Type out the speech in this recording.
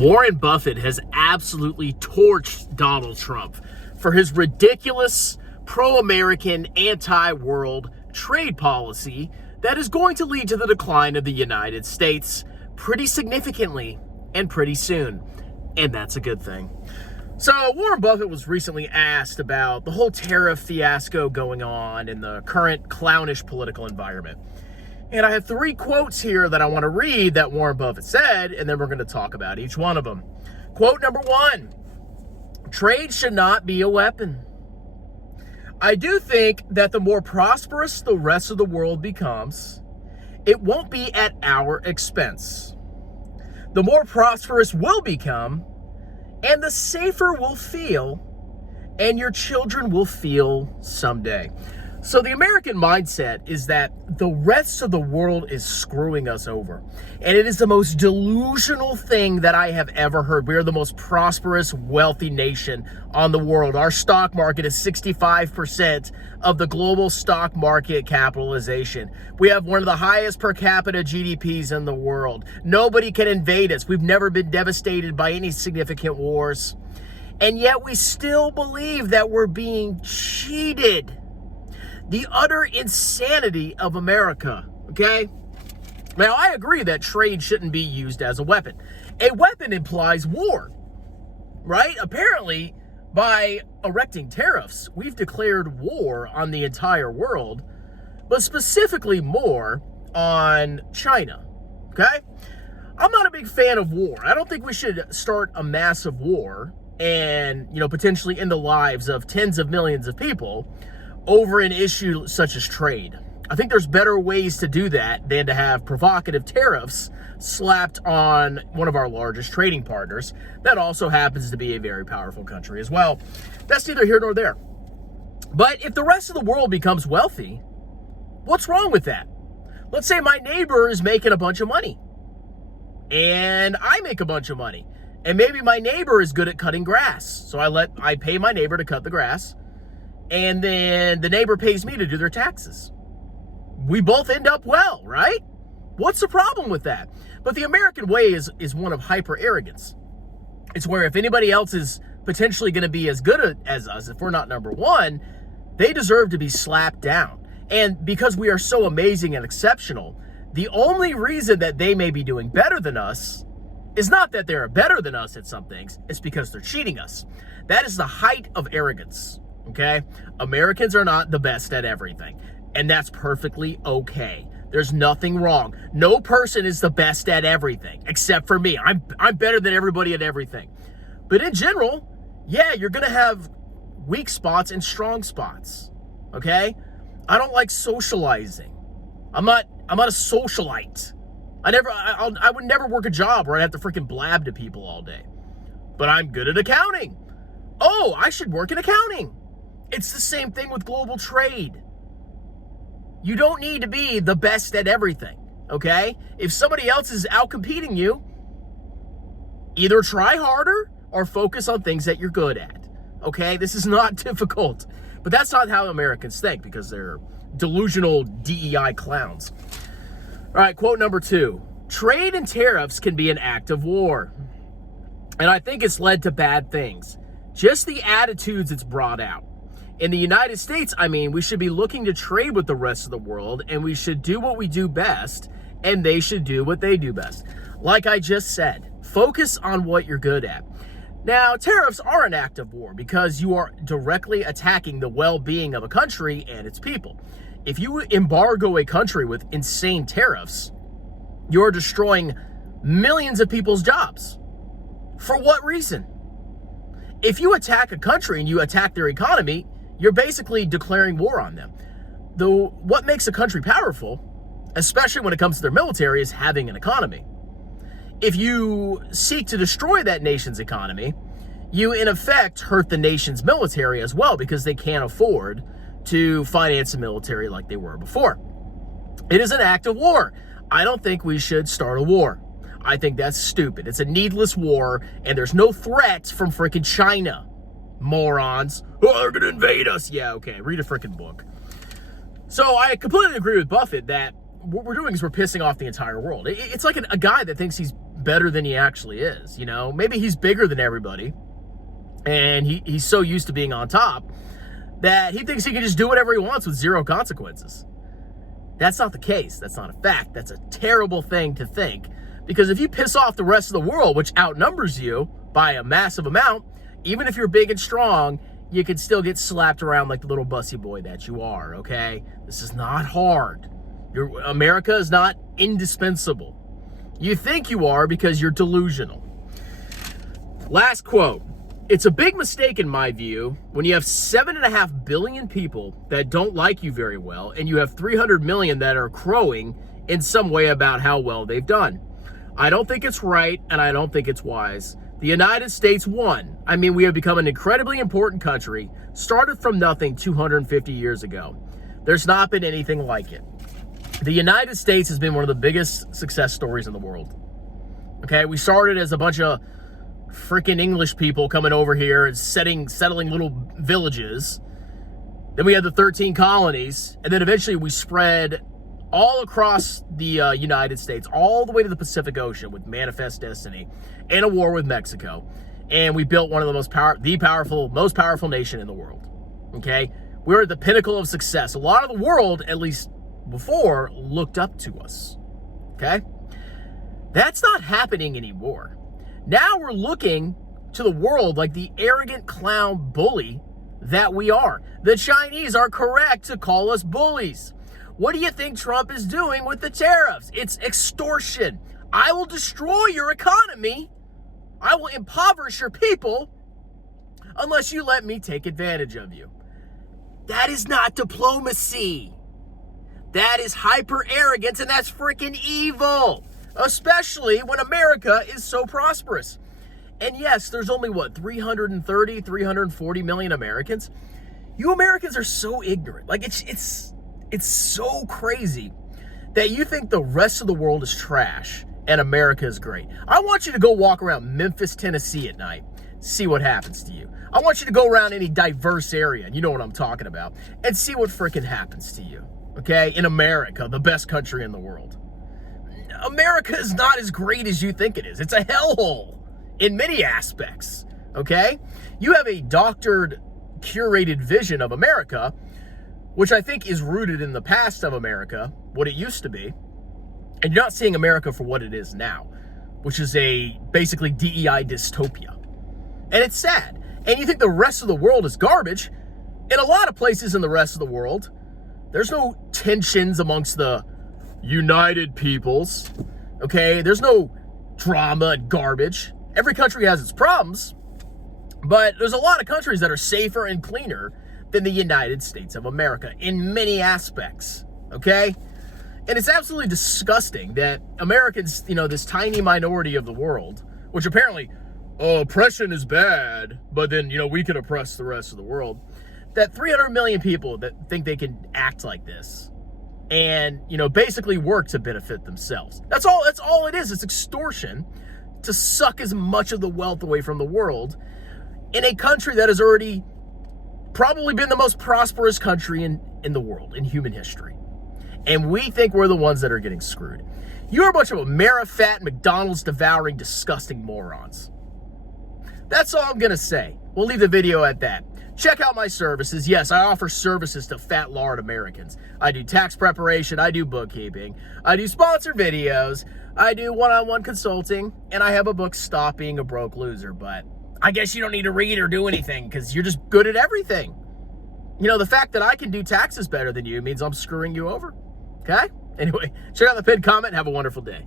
Warren Buffett has absolutely torched Donald Trump for his ridiculous, pro-American, anti-world trade policy that is going to lead to the decline of the United States pretty significantly and pretty soon. And that's a good thing. So Warren Buffett was recently asked about the whole tariff fiasco going on in the current clownish political environment. And I have 3 quotes here that I want to read that Warren Buffett said, and then we're going to talk about each one of them. Quote number 1, trade should not be a weapon. I do think that the more prosperous the rest of the world becomes, it won't be at our expense. The more prosperous we'll become, and the safer we'll feel, and your children will feel someday. So the American mindset is that the rest of the world is screwing us over. And it is the most delusional thing that I have ever heard. We are the most prosperous, wealthy nation on the world. Our stock market is 65% of the global stock market capitalization. We have one of the highest per capita GDPs in the world. Nobody can invade us. We've never been devastated by any significant wars. And yet we still believe that we're being cheated. The utter insanity of America, okay? Now, I agree that trade shouldn't be used as a weapon. A weapon implies war, right? Apparently, by erecting tariffs, we've declared war on the entire world, but specifically more on China, okay? I'm not a big fan of war. I don't think we should start a massive war and, potentially end the lives of tens of millions of people over an issue such as trade. I think there's better ways to do that than to have provocative tariffs slapped on one of our largest trading partners that also happens to be a very powerful country as well. That's neither here nor there. But if the rest of the world becomes wealthy, what's wrong with that? Let's say my neighbor is making a bunch of money and I make a bunch of money, and maybe my neighbor is good at cutting grass. So I pay my neighbor to cut the grass, and then the neighbor pays me to do their taxes. We both end up well, right? What's the problem with that? But the American way is one of hyper arrogance. It's where if anybody else is potentially going to be as good as us, if we're not number one, they deserve to be slapped down. And because we are so amazing and exceptional, the only reason that they may be doing better than us is not that they're better than us at some things, it's because they're cheating us. That is the height of arrogance. Okay? Americans are not the best at everything, and that's perfectly okay. There's nothing wrong. No person is the best at everything, except for me. I'm better than everybody at everything. But in general, yeah, you're going to have weak spots and strong spots. Okay? I don't like socializing. I'm not a socialite. I would never work a job where I'd have to freaking blab to people all day. But I'm good at accounting. Oh, I should work in accounting. It's the same thing with global trade. You don't need to be the best at everything, okay? If somebody else is outcompeting you, either try harder or focus on things that you're good at, okay? This is not difficult, but that's not how Americans think because they're delusional DEI clowns. All right, quote number 2. Trade and tariffs can be an act of war, and I think it's led to bad things. Just the attitudes it's brought out. In the United States, we should be looking to trade with the rest of the world, and we should do what we do best, and they should do what they do best. Like I just said, focus on what you're good at. Now, tariffs are an act of war because you are directly attacking the well-being of a country and its people. If you embargo a country with insane tariffs, you're destroying millions of people's jobs. For what reason? If you attack a country and you attack their economy, you're basically declaring war on them. Though what makes a country powerful, especially when it comes to their military, is having an economy. If you seek to destroy that nation's economy, you in effect hurt the nation's military as well because they can't afford to finance the military like they were before. It is an act of war. I don't think we should start a war. I think that's stupid. It's a needless war, and there's no threat from freaking China. Morons. Oh, they're gonna invade us. Yeah, okay, read a freaking book. So I completely agree with Buffett that what we're doing is we're pissing off the entire world. It's like a guy that thinks he's better than he actually is. You know, maybe he's bigger than everybody, and he's so used to being on top that he thinks he can just do whatever he wants with zero consequences. That's not the case. That's not a fact. That's a terrible thing to think, because if you piss off the rest of the world, which outnumbers you by a massive amount, even if you're big and strong, you can still get slapped around like the little bussy boy that you are, okay? This is not hard. America is not indispensable. You think you are because you're delusional. Last quote. It's a big mistake, in my view, when you have 7.5 billion people that don't like you very well, and you have 300 million that are crowing in some way about how well they've done. I don't think it's right, and I don't think it's wise. The United States won. I mean, we have become an incredibly important country, started from nothing 250 years ago. There's not been anything like it. The United States has been one of the biggest success stories in the world. Okay, we started as a bunch of freaking English people coming over here and settling little villages. Then we had the 13 colonies, and then eventually we spread all across the United States, all the way to the Pacific Ocean with Manifest Destiny and a war with Mexico. And we built one of the most powerful nation in the world. Okay, we're at the pinnacle of success. A lot of the world, at least before, looked up to us. Okay, that's not happening anymore. Now we're looking to the world like the arrogant clown bully that we are. The Chinese are correct to call us bullies. What do you think Trump is doing with the tariffs? It's extortion. I will destroy your economy. I will impoverish your people unless you let me take advantage of you. That is not diplomacy. That is hyper arrogance, and that's freaking evil. Especially when America is so prosperous. And yes, there's only, 340 million Americans? You Americans are so ignorant. Like, it's so crazy that you think the rest of the world is trash and America is great. I want you to go walk around Memphis, Tennessee at night. See what happens to you. I want you to go around any diverse area, and you know what I'm talking about, and see what freaking happens to you. Okay? In America, the best country in the world. America is not as great as you think it is. It's a hellhole in many aspects, okay? You have a doctored, curated vision of America, which I think is rooted in the past of America, what it used to be, and you're not seeing America for what it is now, which is a basically DEI dystopia. And it's sad. And you think the rest of the world is garbage. In a lot of places in the rest of the world, there's no tensions amongst the United Peoples, okay? There's no drama and garbage. Every country has its problems, but there's a lot of countries that are safer and cleaner than the United States of America in many aspects, okay? And it's absolutely disgusting that Americans, this tiny minority of the world, which apparently, oppression is bad, but then, we can oppress the rest of the world, that 300 million people that think they can act like this and, basically work to benefit themselves. That's all it is. It's extortion to suck as much of the wealth away from the world in a country that has already probably been the most prosperous country in the world, in human history. And we think we're the ones that are getting screwed. You're a bunch of Amerifat, McDonald's devouring, disgusting morons. That's all I'm going to say. We'll leave the video at that. Check out my services. Yes, I offer services to fat lard Americans. I do tax preparation. I do bookkeeping. I do sponsor videos. I do one-on-one consulting. And I have a book, Stop Being a Broke Loser. But I guess you don't need to read or do anything because you're just good at everything. The fact that I can do taxes better than you means I'm screwing you over. Okay? Anyway, check out the pinned comment. Have a wonderful day.